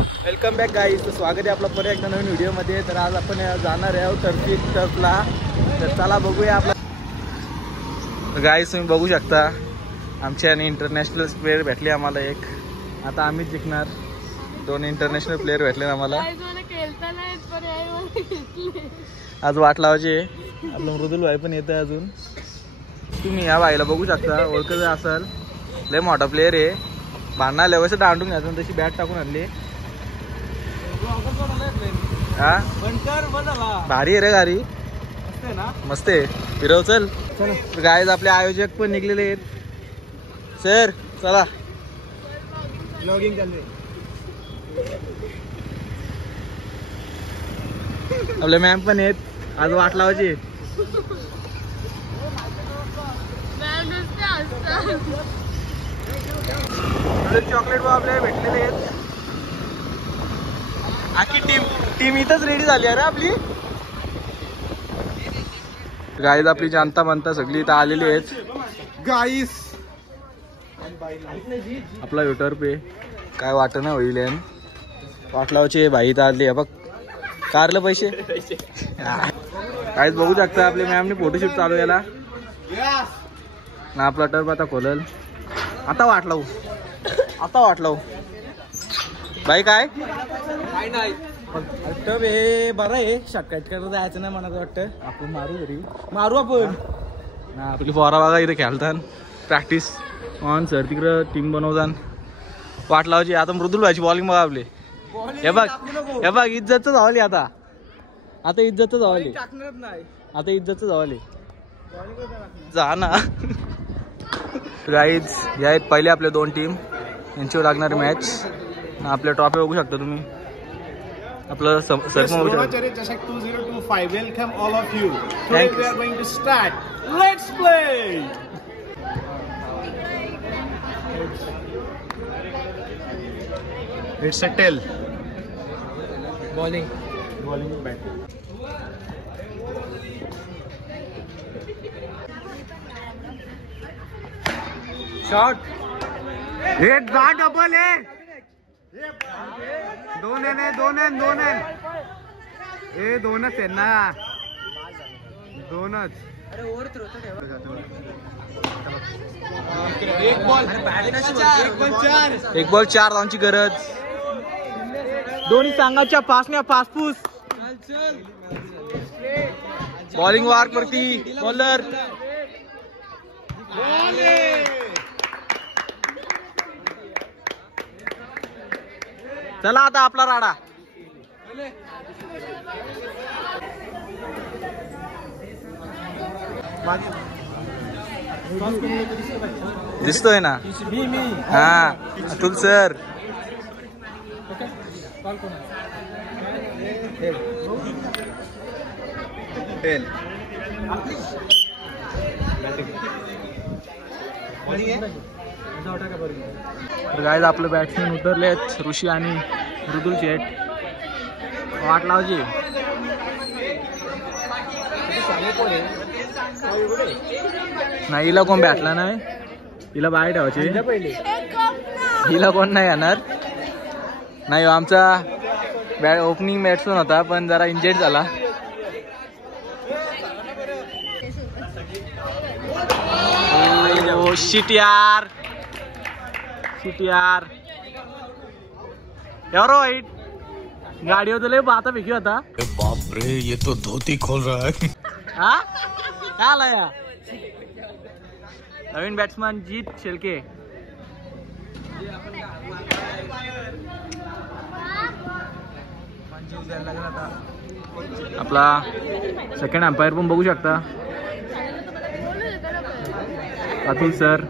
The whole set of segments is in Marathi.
Welcome back guys. तर स्वागत आहे आपलं परत एकदा नवीन व्हिडिओमध्ये. तर आज आपण जाणार आहे टर्फला. तर चला बघूया आपला गाईज. तुम्ही बघू शकता आमच्या इंटरनॅशनल प्लेयर भेटले आम्हाला एक. आता आम्हीच जिंकणार. 2 इंटरनॅशनल प्लेयर भेटले आम्हाला. आज वाट लावायची. आपलं मृदुल भाई पण येतं अजून. तुम्ही या भाईला बघू शकता, ओळखत असाल. लय मोठा प्लेयर आहे. भांडणा लेवस दांडून घ्यायचं तशी बॅट टाकून आणली. हा भारी आहे रे गाडी. मस्त आहे. फिरव चल. गाईज आपले आयोजक पण निघलेले आहेत. सर चला ब्लॉगिंग चालू. आपले मॅम पण आहेत. आज वाट लावायची. चॉकलेट आपले भेटलेले आहेत. आखी टीम इथंच रेडी झाली आहे रे आपली. गाईज आपली जानता मानता सगळी इथं आलेली आहेत. गाईस आपला युटर पे काय वाटत नाही होईल. वाटलावचे भाई इथं आली आहे बघ. कारलं पैसे काहीच बघू शकता. आपल्या मॅमने फोटोशूट चालू केला ना. आपला टर्फ आता खोलल. आता वाटलाव भाई काय नाही. टर्फ हे बरं आहे. शॉर्टकट करत जायचं नाही म्हणत वाटतं. आपण मारू आपण ना. आपली पोरा बघा इथे खेळतात. प्रॅक्टिस ऑन सर तिकडं टीम बनवतात. वाट लावायची. आता मृदुल व्हायची बॉलिंग बघा आपली. हे बघ इज्जतच हवाली. आता इज्जतच हवाली. आता इज्जतच हवाली. जा ना गाईज. या आहेत पहिले आपले 2 टीम. यांच्यावर लागणारी मॅच. आपल्या ट्रॉफी बघू शकता तुम्ही. आपलं सर चषक 2025. Welcome all of you. Today we are going to start. Let's play. It's a tail. Bowling batting. Shot. हे डबल आहे. 2 हे 2च आहे ना. 2च. एक बॉल 4 धावांची गरज. दोन्ही सांगाच्या पासण्या पासपूस. बॉलिंग वार करती बॉलर. चला आता आपला राडा. दिसतोय ना. हा अतुल सर. गाईज आपलं बॅट्समॅन उतरलेत. ऋषी आणि मृदुल शेठ. वाट लावायची. नाही हिला कोण बॅटला नाही. हिला बाहेर ठेवायची. हिला कोण नाही येणार. नाही आमचा ओपनिंग बॅट्समॅन होता पण जरा इंजर्ड झाला. शिट यार. यार वाईट गाडी होत लय बाता फेकी होता. बाप रे ये तो धोती खोल रहा है. हा काय आला या. नवीन बॅट्समॅन जीत शेलके. आपला सेकंड अंपायर पण बघू शकता. अतुल सर.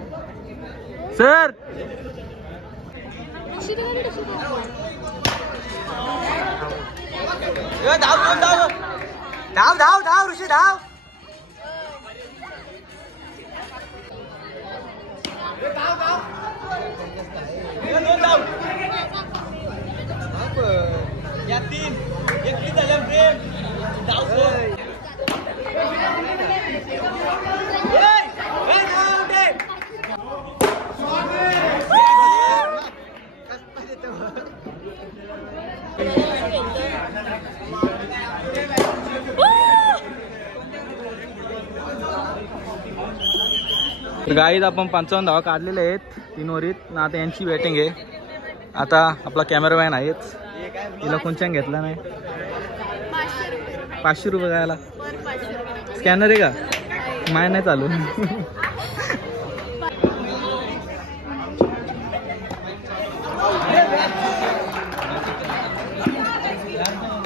धाव ऋषी धाव. या 3 एक झाल्या प्रेम. गाईज आपण 55 धावा काढलेले आहेत 3 ओव्हरीत ना. आता यांची बॅटिंग आहे. आता आपला कॅमेरामॅन आहेच, तिला कोणच्यान घेतला नाही. 500 रुपये गायला स्कॅनर आहे का? माय नाही चालू.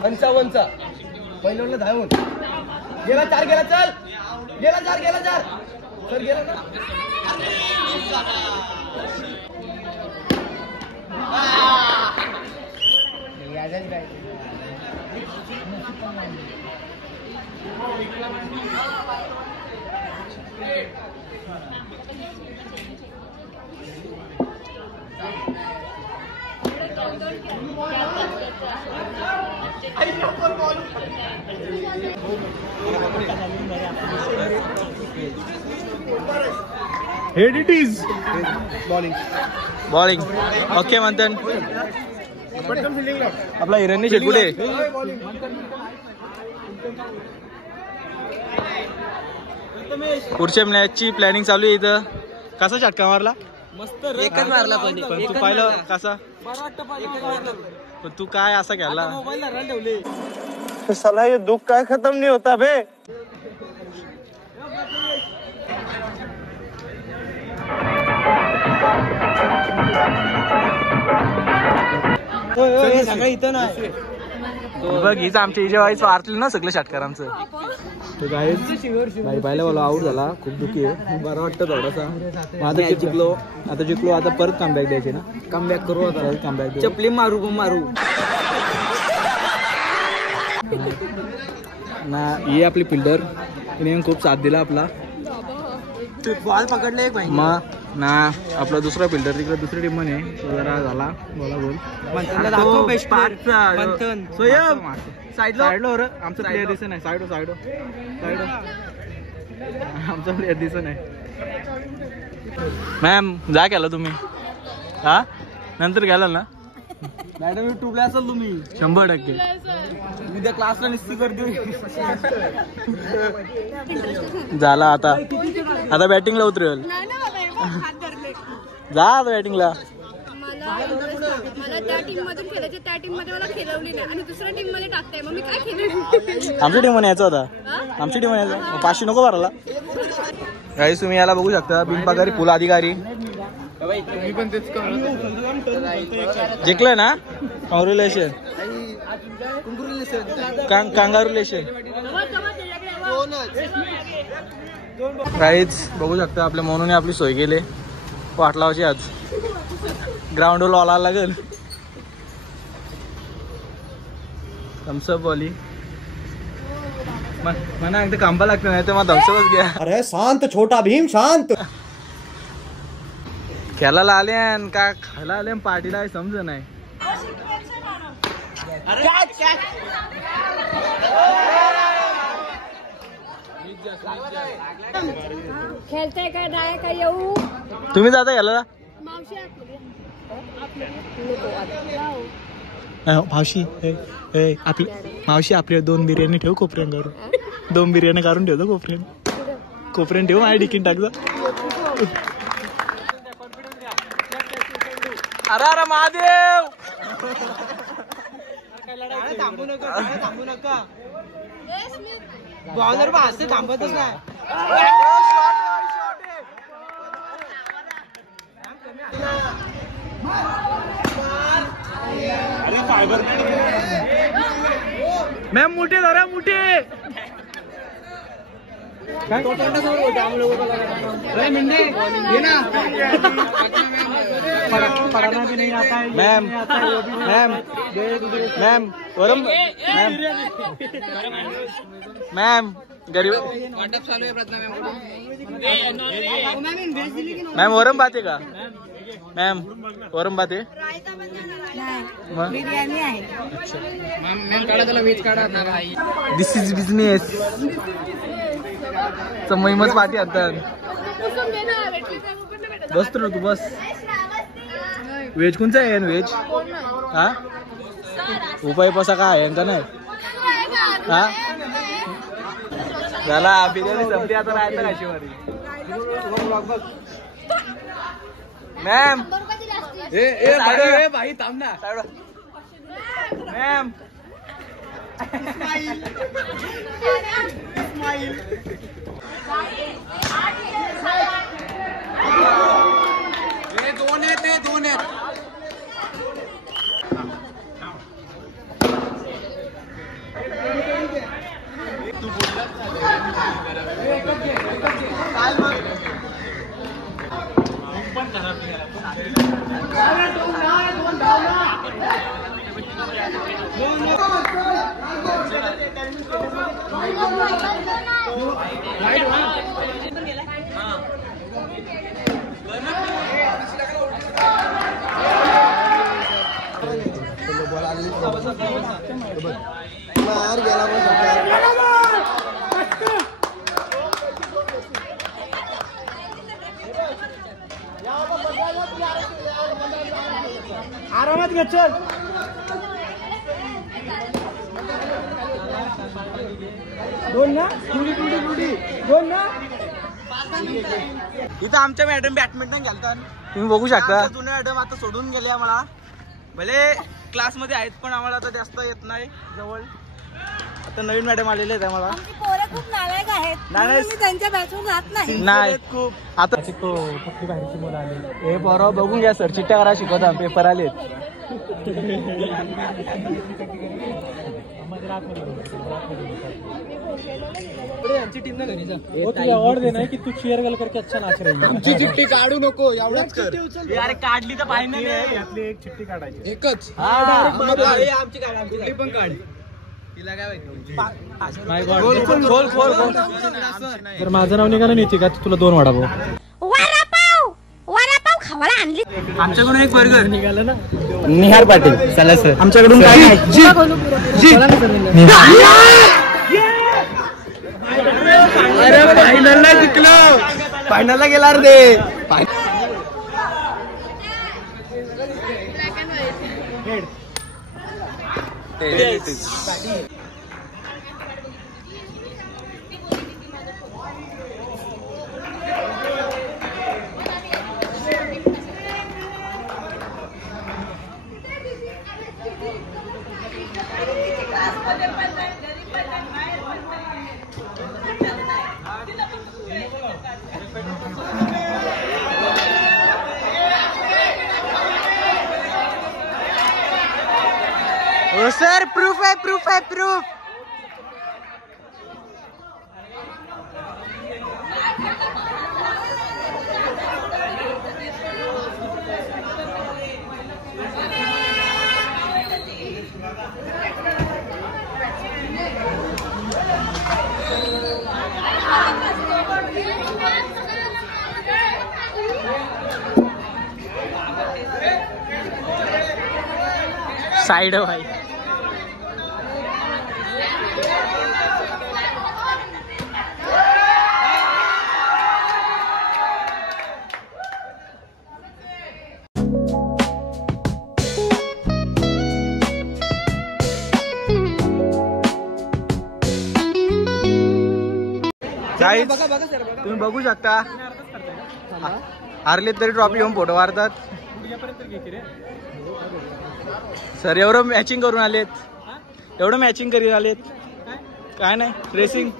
55चा पहिल्यांदा धावून गेला 4 गेला. चल गेला 4 गेला 4 सर गेला ना. Here it is. Bowling okay म्हणतात. पटकन फिल्डिंग लाव. आपला हिरण्य शेट कुठे? पुढच्या मॅचची प्लॅनिंग चालू आहे इथं. कसा झटका मारला? मस्त एकच मारला पण तू पाहिलं कसा? पण तू काय असा खेळला? मोबाईल रन ठेवले. साला ये दुख काय खत्म नहीं होता बे. सगळं इथं नाही बघ हीच आमच्या इजेवाईच वारली ना सगळं षटकारांचं. तर गाईज बाई पाहिलं मला आऊट झाला, खूप दुखी आहे, बरं वाटतं थोडासा. आता जिंकलो आता परत कमबॅक द्यायचे ना. कमबॅक करू आता. कमबॅक चपली मारू ना. ही आपली फिल्डर, तिने खूप साथ दिला आपला. बॉल पकडले एक मग ना आपला दुसरा फिल्डर तिकडे दुसरी टीम मध्ये जरा झाला. बोला बोल साईडला आमचा प्लेअर दिसत नाही. साईड आमचा प्लेअर दिसत नाही. मॅम जा केला तुम्ही? हा नंतर गेला ना मॅडम युट्यूबला असेल तुम्ही 100%. उद्या क्लासला निश्चित करते. झाला आता बॅटिंगला उतरेल. जा आता बॅटिंगला. मला त्या टीम मधून खेळायचे, त्या टीम मध्ये मला खेळवली नाही आणि दुसऱ्या टीम मध्ये टाकताय, मग मी काय खेळू? आमच्या टीम मध्ये यायचं होता. आमची टीम मध्ये 500 नको भरायला. गाईस तुम्ही याला बघू शकता, बिनपगारी फुल अधिकारी जिंकलं ना. कॉंग्रॅच्युलेशन कांग्रॅच्युलेशन. गाईज बघू शकता आपल्या मोनूने आपली सोय केली. वाट लावायची आज ग्राउंडवर लावायला लागेल. थम्सअप वाली म्हणा एकदा कांबा लागतं नाही तर मग थम्सअपच घ्या. अरे शांत छोटा भीम शांत. खेळायला आले का खायला आले पार्टीला समज नाही. खेळते काय नाही काय येऊ? तुम्ही जाता याला? मावशी मावशी आपल्या 2 बिर्याणी ठेव कोपऱ्यान. 2 बिर्याणी काढून ठेवतो कोपऱ्यान ठेव. माझ्या डिकीन टाकतो. अरे महादेव थांबू नका बॉलर असते थांबतच नाही. मॅम मुठे धरा मुठे. मैम गरीब मैम वरम बात है का? मैम वरम बात है. बिर्याणी आहे. दिस इज बिझनेस. महिमच पाठी आता बस तर तू बस. व्हेज कोणचा आहे व्हेज? हा उपाय पसा काय यांचा नाही हा झाला बिर्याणी संपली आता राहायचं काशी वारी मॅम भाई थांब ना मॅम दोन आहेत आरामात घे चल दोन ना दोन ना इथं आमच्या मॅडम बॅडमिंटन खेळतात तुम्ही बघू शकता जुन्या मॅडम आता सोडून गेले आम्हाला भले क्लास मध्ये आहेत पण आम्हाला आता जास्त येत नाही जवळ आता नवीन मॅडम आलेले आहेत आम्हाला पोरं खूप नालायक आहेत म्हणून मी त्यांच्या बॅचवर जात नाही नाही खूप आता फक्त बाहेरची मुलं आली हे पोरं बघून घ्या सर चिट्ट्या करा शिकवता पेपर आलेत टीम ना घरी जा अवॉर्ड देना की तू चेयर गल करके अच्छा नाच रही है तुमची चिठ्ठी काढू नको एवढंच कर अरे काढली तर पाहिजे नाही यातली एक चिठ्ठी काढायची एकच आमची पण काढ तिला काय माहिती तर माझं नाव निघालं नाही का तुला 2 वडापाव वडापाव खावायला आणली आमच्याकडून एक बर्गर निघालं ना निहार पाटील चला सर आमच्याकडून काय अरे फायनलला जिंकलो फायनलला गेला रे हो सर प्रूफ है प्रूफ साइड है भाई तुम्ही बघू शकता हारले तरी ट्रॉफी घेऊन फोटो मारतात सर एवढं मॅचिंग करून आलेत काय नाही रेसिंग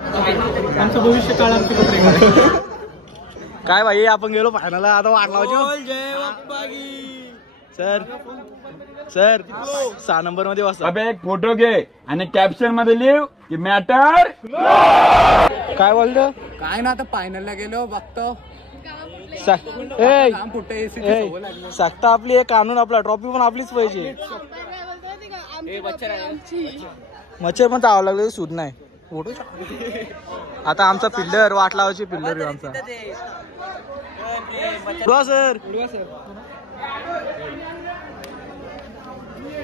आमचं भविष्य काळ आमचे कपडे काय भाई आपण गेलो फायनलला आता वाट लावायची सर 6 नंबर मध्ये बसा अबे एक फोटो घे आणि कॅप्शन मध्ये लिह की मॅटर काय बोलतो काय ना आता फायनलला गेलो बघतो सत्ता आपली एक कानून आपला ट्रॉफी पण आपलीच पाहिजे मच्छर पण चावावं लागलं सूद नाही फोटो आता आमचा फिल्डर वाट लावायची फिल्डर आमचा सर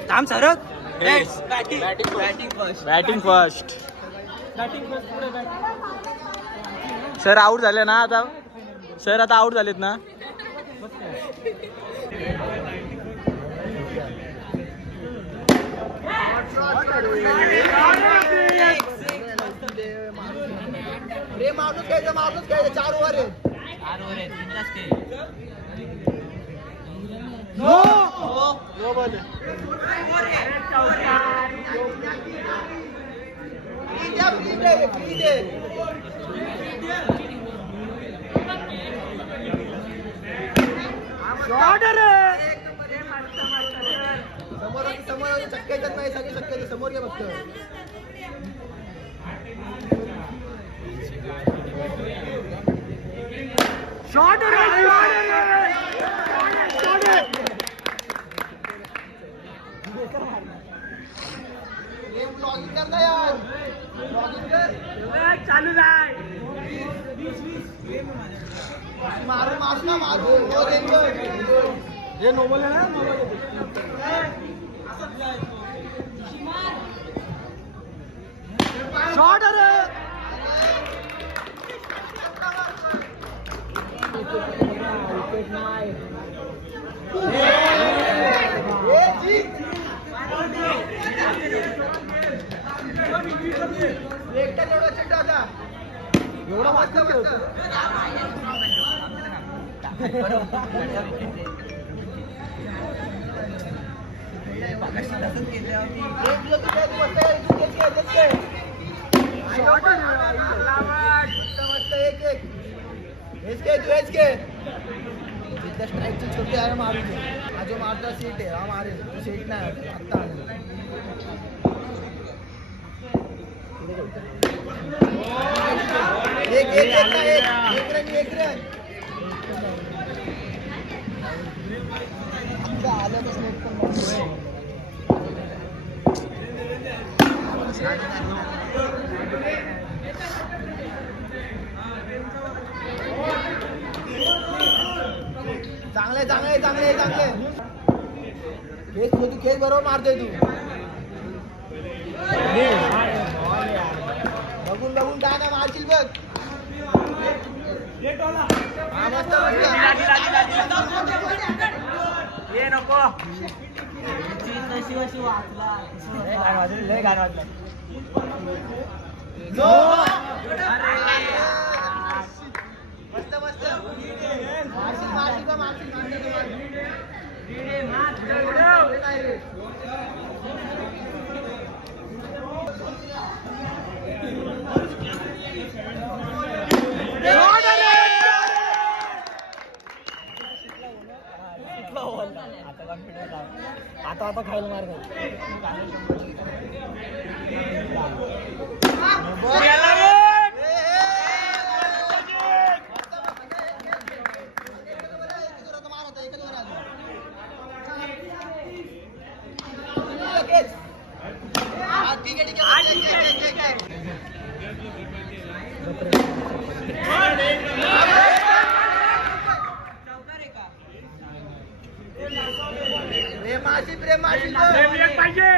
काम सरक बॅटिंग फर्स्ट सर आउट झाले ना आता सर आता आउट झालेत ना माणूस घ्यायचं 4 ओव्हर आहे. समोर शक्य येतात नाही सगळे शक्य समोर घे फक्त. शॉट ब्लॉगिंग करता यार चालू जाय मारू ना मारू हे नोबल आहे ना शॉट अरे एवढा वाटतं स्ट्राईकची छोटी आहे मारू हा जो मारता सीट आहे हा मारेल तो सीट नाही आत्ता एक रन आल्यापासून एक पण चांगले तू खेळ बरोबर मारतोय तू बघून काय ना मारशील बघ. नको लय गाण वाजलं मस्त मारशील आता खायला मार प्रेम पाहिजे.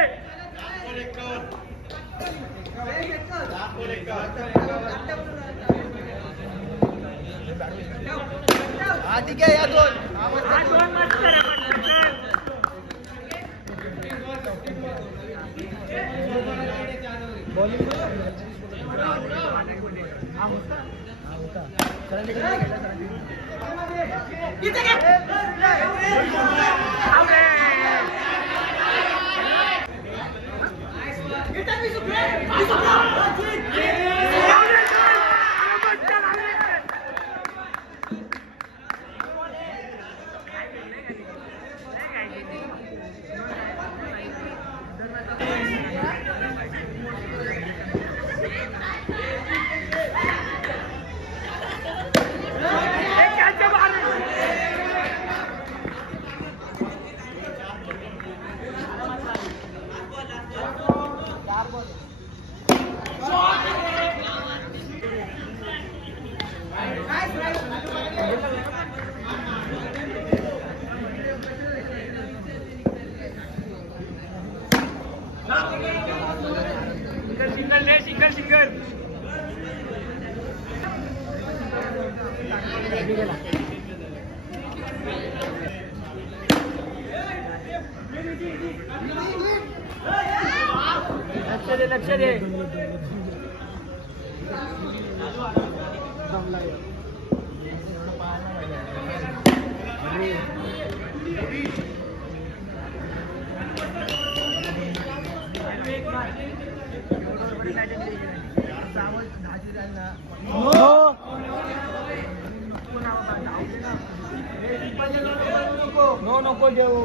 हा ठीक आहे या दोन सिंगल लक्ष दे. नो नको देऊ.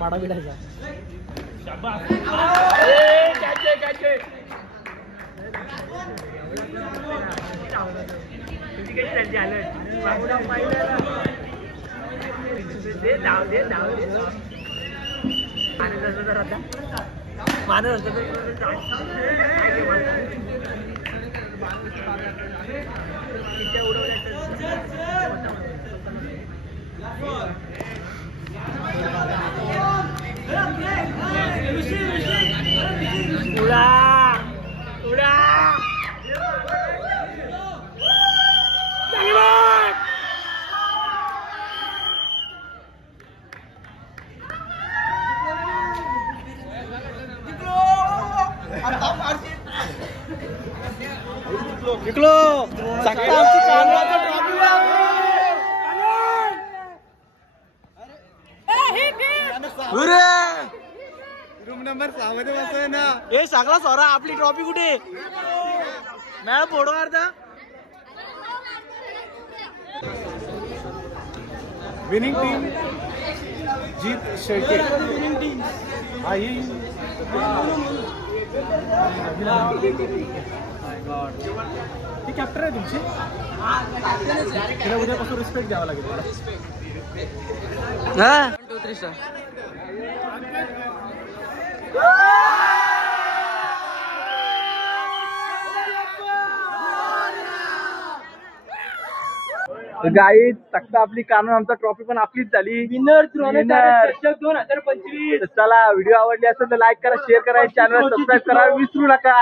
पाडा बिडायचा. विकलो सकाळ आमची कानवाचा ट्रॉफी रूम नंबर 6 मध्ये बसतोय ना. हे सगळा सोरा आपली ट्रॉफी कुठे मॅडम फोटो काढता. विनिंग टीम जीत शेळके. ती कॅप्टन आहे तुमची. तिला उद्यापासून रिस्पेक्ट द्यावा लागेल. 1 2 3 स्टार. गाईज तक्ता आपली कानून आमचा ट्रॉफी पण आपलीच झाली. विनर 2025. चला व्हिडिओ आवडली असेल तर लाईक करा, शेअर करा, चॅनल सबस्क्राईब करा विसरू नका.